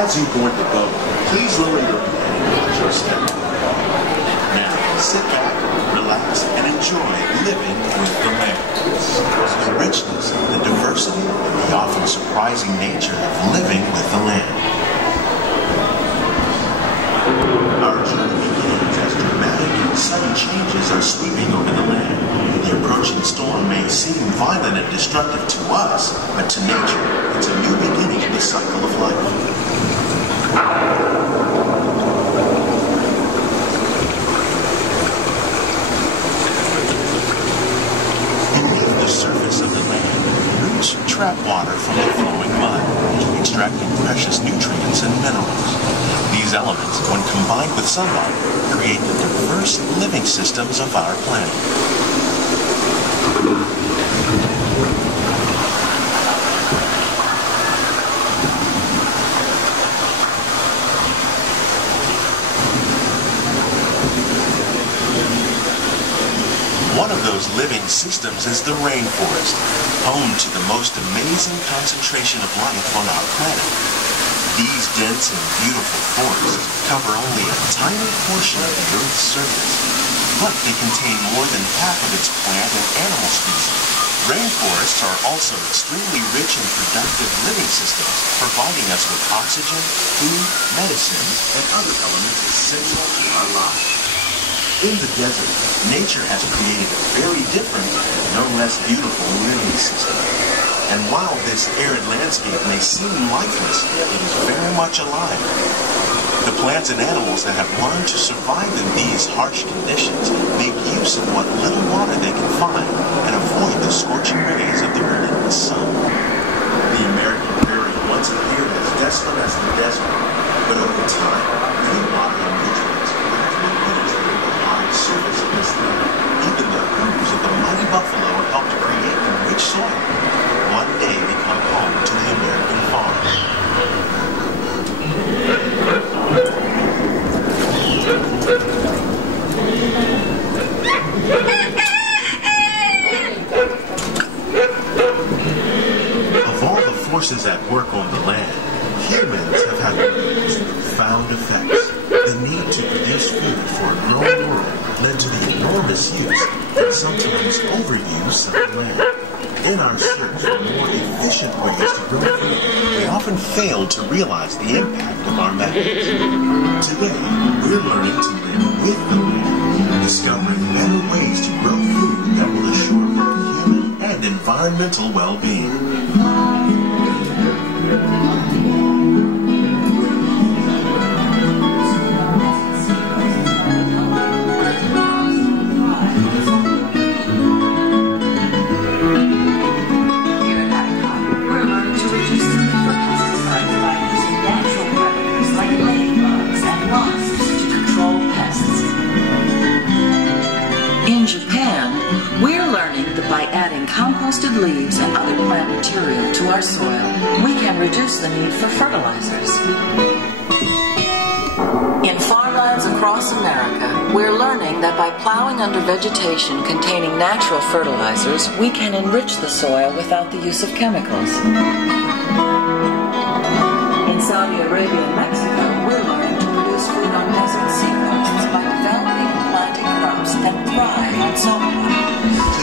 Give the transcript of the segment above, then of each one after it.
As you board the boat, please lower your head and watch your step. Now, sit back, relax, and enjoy living with the land. The richness, the diversity, and the often surprising nature of living with the land. Our journey begins as dramatic and sudden changes are sweeping over the land. The approaching storm may seem violent and destructive to us, but to nature, it's a new beginning in the cycle of life. Beneath the surface of the land, roots trap water from the flowing mud, extracting precious nutrients and minerals. These elements, when combined with sunlight, create the diverse living systems of our planet. One of those living systems is the rainforest, home to the most amazing concentration of life on our planet. These dense and beautiful forests cover only a tiny portion of the Earth's surface, but they contain more than half of its plant and animal species. Rainforests are also extremely rich and productive living systems, providing us with oxygen, food, medicines, and other elements essential to our lives. In the desert, nature has created a very different, no less beautiful living system. And while this arid landscape may seem lifeless, it is very much alive. The plants and animals that have learned to survive in these harsh conditions make use of what little water they can find and avoid the scorching rays of the relentless sun. The American prairie once appeared as desolate as the desert, but over time, rainwater and nutrients gradually penetrated the hard surface of this land. Even the hooves of the mighty buffalo helped create the rich soil, one day become home to the American farm. Of all the forces at work on the land, humans have had profound effects. The need to produce food for a growing world led to the enormous use and sometimes overuse of the land. In our search for more efficient ways to grow food, we often fail to realize the impact of our methods. Today, we're learning to live with the land, discovering better ways to grow food that will assure both human and environmental well-being. By adding composted leaves and other plant material to our soil, we can reduce the need for fertilizers. In farmlands across America, we're learning that by plowing under vegetation containing natural fertilizers, we can enrich the soil without the use of chemicals. In Saudi Arabia and Mexico, we're learning to produce food on desert seacoasts by developing and planting crops that thrive on saltwater.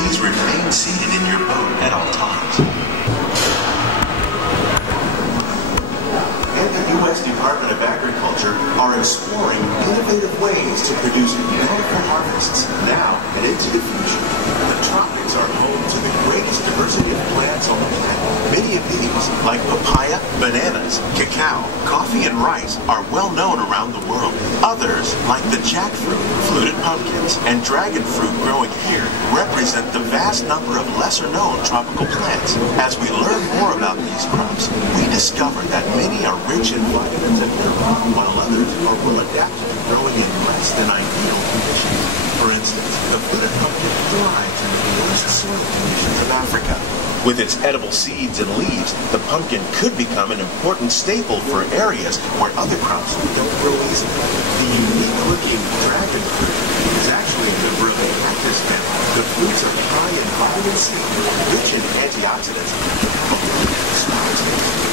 Please remain seated in your boat at all times. And the U.S. Department of Agriculture are exploring innovative ways to produce bountiful harvests now and into the future. The tropics are home to the greatest diversity of plants on the planet. Many of these, like papaya, bananas, cacao, coffee, and rice, are well known around the world. Others, like the jackfruit, fluted pumpkins, and dragon fruit growing here, represent the vast number of lesser-known tropical plants. As we learn more about these crops, we discover that many are rich in vitamins and minerals, while others are well adapted to growing in less than ideal conditions. For instance, the fluted pumpkin thrives in the worst soil conditions of Africa. With its edible seeds and leaves, the pumpkin could become an important staple for areas where other crops don't grow easily. The unique-looking dragon fruit is actually in the brilliant cactus family. The fruits are high in vitamin C, rich in antioxidants,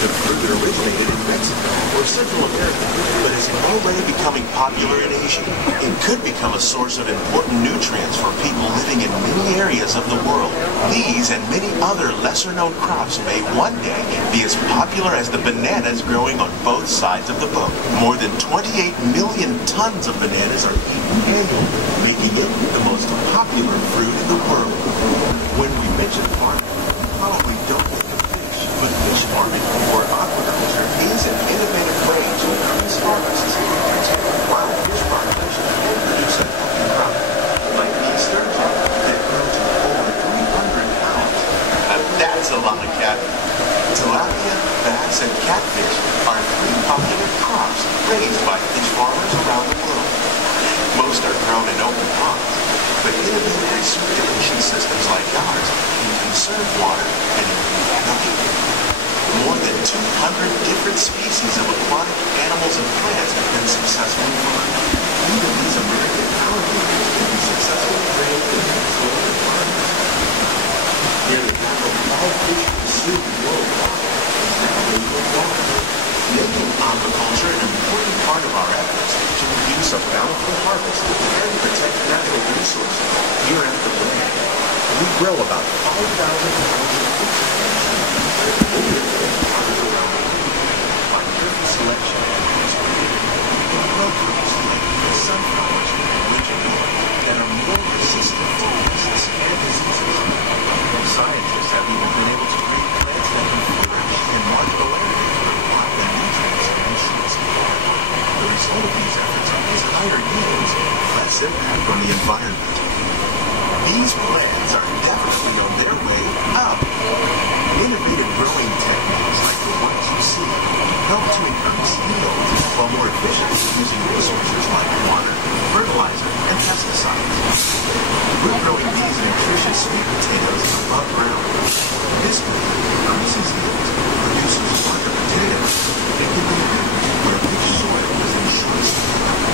could prove it originated in Mexico or Central America, but is already becoming popular in Asia. It could become a source of important nutrients for people living in many areas of the world. These and many other lesser-known crops may one day be as popular as the bananas growing on both sides of the boat. More than 28 million tons of bananas are eaten annually, making it the most popular fruit in the world. When we mention farming, we probably don't think of fish, but fish farming or aquaculture is an innovative way to increase harvests, while fish populations can produce a healthy crop, like the sturgeon that grows to over 300 pounds. That's a lot of catfish. Tilapia, bass, and catfish are three popular crops raised by fish farmers around the world. Most are grown in open ponds, but innovative recirculation systems like ours can conserve water and improve health. More than 200 different species of aquatic animals and plants have been successfully farmed. Even these American alligators can be successfully raised in controlled environments. Nearly half of all fish consumed worldwide is now raised in water. Making aquaculture an important part of our efforts to produce a bountiful harvest and protect natural resources here at the lake. We grow about 5,000 pounds of fish around the world by careful selection of produce like sunflowers and winter wheat that are more resistant to pests and diseases. Scientists have even been able to breed plants that can flourish and mark the land for wild and nutrients and seeds. The result of these efforts is higher yields, less impact on the environment. These plants are definitely on their way up. Innovative growing techniques like the ones you see help to increase yields while more efficiently using resources like water, fertilizer, and pesticides. We're growing these nutritious sweet potatoes above ground. This increases yields, produces larger potatoes, and can be used where rich soil is in short supply.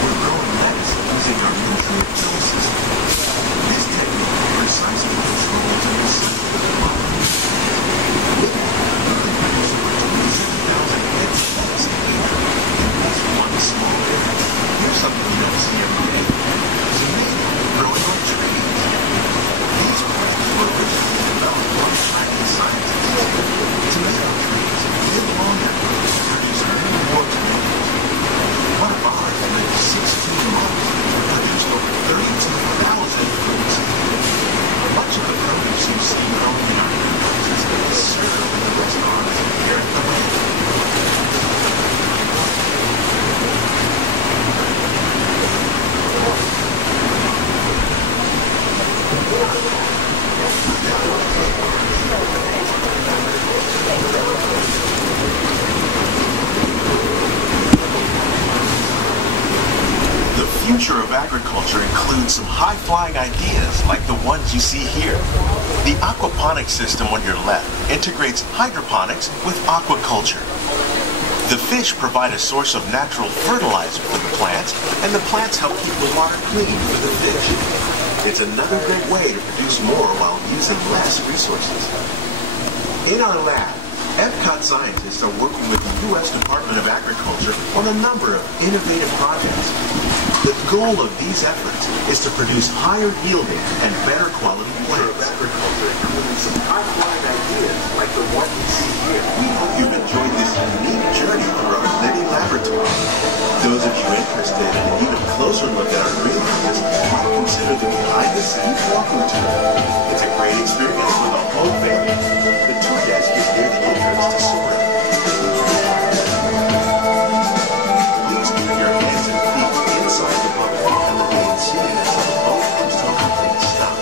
We're growing lettuce using our nutrient fill system. This technique precisely controls and recycles the water. With it, we can produce over 27,000 heads of lettuce a year in just one small area. Here's something you don't see every day. Tomato growing on trees. These plants were originally developed by Chinese scientists. Tomato trees live longer and produce many more tomatoes. One of ours lived 16 months and produced over 32,000 fruits. Much of the produce you see grown in our greenhouses is served in the restaurants here at the lake. The future of agriculture includes some high-flying ideas like the ones you see here. The aquaponics system on your left integrates hydroponics with aquaculture. The fish provide a source of natural fertilizer for the plants, and the plants help keep the water clean for the fish. It's another great way to produce more while using less resources. In our lab, Epcot scientists are working with the U.S. Department of Agriculture on a number of innovative projects. The goal of these efforts is to produce higher yielding and better quality plants. Agriculture including some high-flying ideas like the one you see here. We hope you've enjoyed this unique journey through our living laboratory. Those of you interested in an even closer look at our greenhouses might consider the behind-the-scenes walking tour. It's a great experience for the whole family. The tour desk is near the entrance to soil. Please keep your hands and feet inside the boat and remain seated until the boat comes to a complete stop.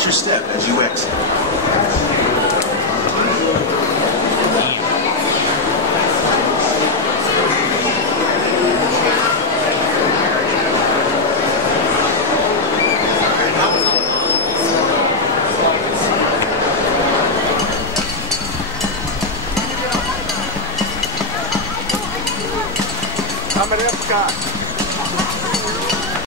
Watch your step as you exit. I'm at Epcot.